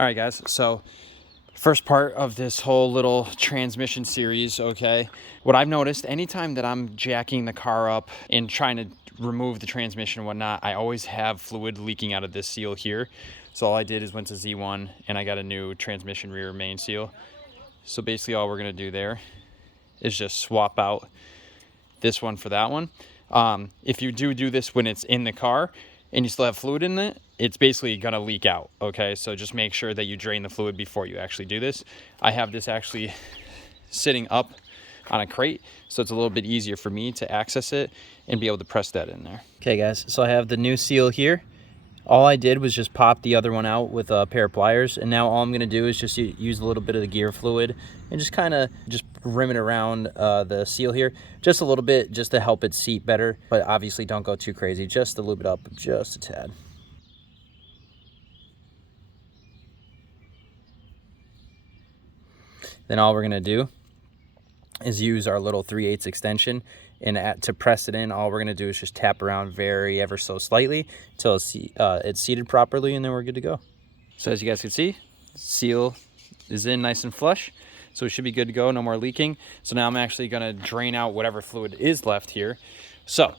All right, guys, so first part of this whole little transmission series, okay? What I've noticed, anytime that I'm jacking the car up and trying to remove the transmission and whatnot, I always have fluid leaking out of this seal here. So all I did is went to Z1 and I got a new transmission rear main seal. So basically all we're gonna do there is just swap out this one for that one. If you do this when it's in the car and you still have fluid in it, it's basically gonna leak out, okay? So just make sure that you drain the fluid before you actually do this. I have this actually sitting up on a crate, so it's a little bit easier for me to access it and be able to press that in there. Okay guys, so I have the new seal here. All I did was just pop the other one out with a pair of pliers, and now all I'm gonna do is just use a little bit of the gear fluid and just kind of just rim it around the seal here, just a little bit, just to help it seat better. But obviously don't go too crazy, just to lube it up just a tad. Then all we're gonna do is use our little 3/8 extension, and to press it in, all we're gonna do is just tap around ever so slightly until it's seated properly, and then we're good to go. So as you guys can see, seal is in nice and flush, so it should be good to go, no more leaking. So now I'm actually gonna drain out whatever fluid is left here. So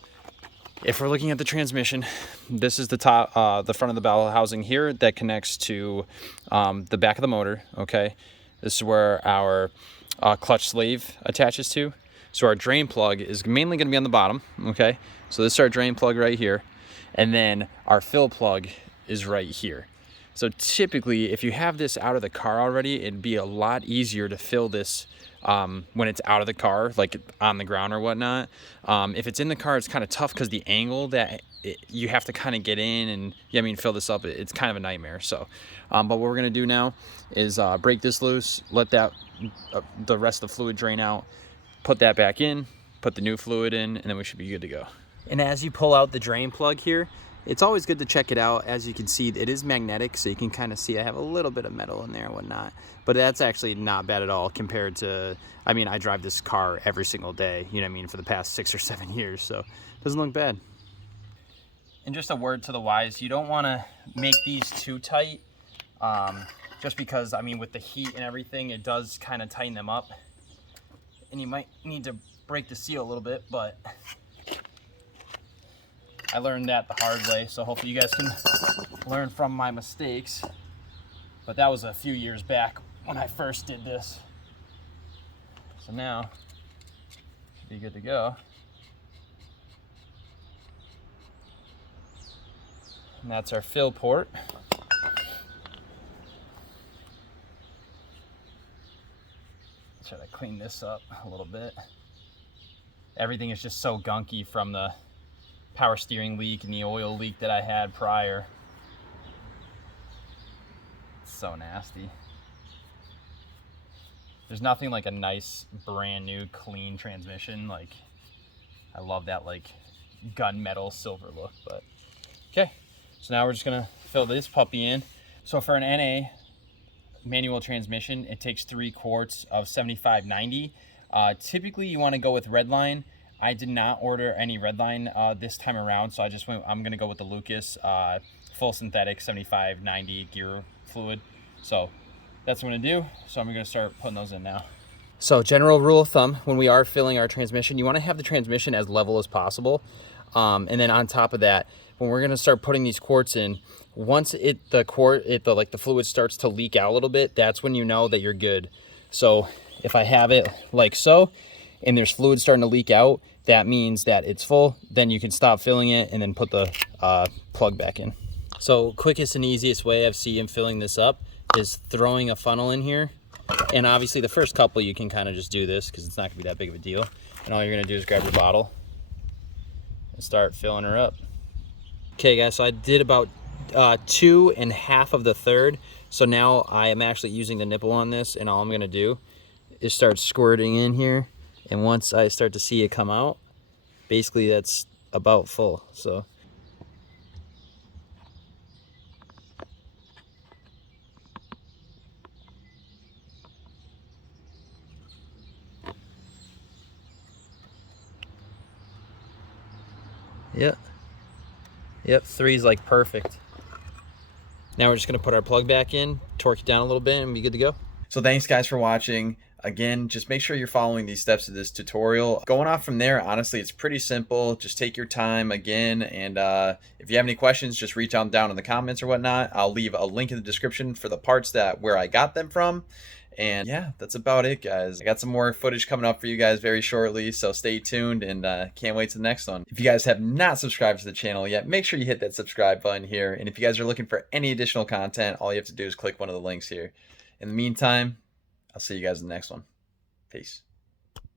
if we're looking at the transmission, this is the top, the front of the bell housing here that connects to the back of the motor, okay? This is where our clutch sleeve attaches to. So our drain plug is mainly gonna be on the bottom, okay? So this is our drain plug right here. And then our fill plug is right here. So typically, if you have this out of the car already, it'd be a lot easier to fill this when it's out of the car, like on the ground or whatnot. If it's in the car, it's kind of tough because the angle that you have to kind of get in and fill this up, it's kind of a nightmare. So, but what we're gonna do now is break this loose, let that the rest of the fluid drain out, put that back in, put the new fluid in, and then we should be good to go. And as you pull out the drain plug here, it's always good to check it out. As you can see, it is magnetic, so you can kind of see I have a little bit of metal in there and whatnot, but that's actually not bad at all compared to, I drive this car every single day, for the past 6 or 7 years, so it doesn't look bad. And just a word to the wise, you don't want to make these too tight, just because, with the heat and everything, it does kind of tighten them up. And you might need to break the seal a little bit, but I learned that the hard way, so hopefully you guys can learn from my mistakes. But that was a few years back when I first did this. So now, should be good to go. And that's our fill port. Try to clean this up a little bit. Everything is just so gunky from the power steering leak and the oil leak that I had prior. It's so nasty. There's nothing like a nice brand new clean transmission. Like, I love that like gunmetal silver look. But okay, so now we're just gonna fill this puppy in. So for an NA manual transmission, it takes 3 quarts of 75/90. Typically you want to go with Redline. I did not order any Redline this time around, so I'm gonna go with the Lucas full synthetic 75/90 gear fluid. So that's what I'm gonna do. So I'm gonna start putting those in now. So general rule of thumb, when we are filling our transmission, you want to have the transmission as level as possible. And then on top of that, when we're gonna start putting these quarts in, once the fluid starts to leak out a little bit, that's when you know that you're good. So if I have it like so, and there's fluid starting to leak out, that means that it's full. Then you can stop filling it and then put the plug back in. So quickest and easiest way I've seen filling this up is throwing a funnel in here. And obviously the first couple you can kind of just do this because it's not gonna be that big of a deal. And all you're gonna do is grab your bottle and start filling her up. Okay guys, so I did about 2 1/2 of the third. So now I am actually using the nipple on this, and all I'm gonna do is start squirting in here. And once I start to see it come out, basically that's about full. So yep, 3's like perfect. Now we're just gonna put our plug back in, torque it down a little bit, and be good to go. So thanks guys for watching. Again, just make sure you're following these steps of this tutorial. Going off from there, honestly, it's pretty simple. Just take your time again, and if you have any questions, just reach out down in the comments or whatnot. I'll leave a link in the description for the parts where I got them from. And yeah, that's about it, guys. I got some more footage coming up for you guys very shortly, so stay tuned, and can't wait to the next one. If you guys have not subscribed to the channel yet, make sure you hit that subscribe button here. And if you guys are looking for any additional content, all you have to do is click one of the links here. In the meantime, I'll see you guys in the next one. Peace.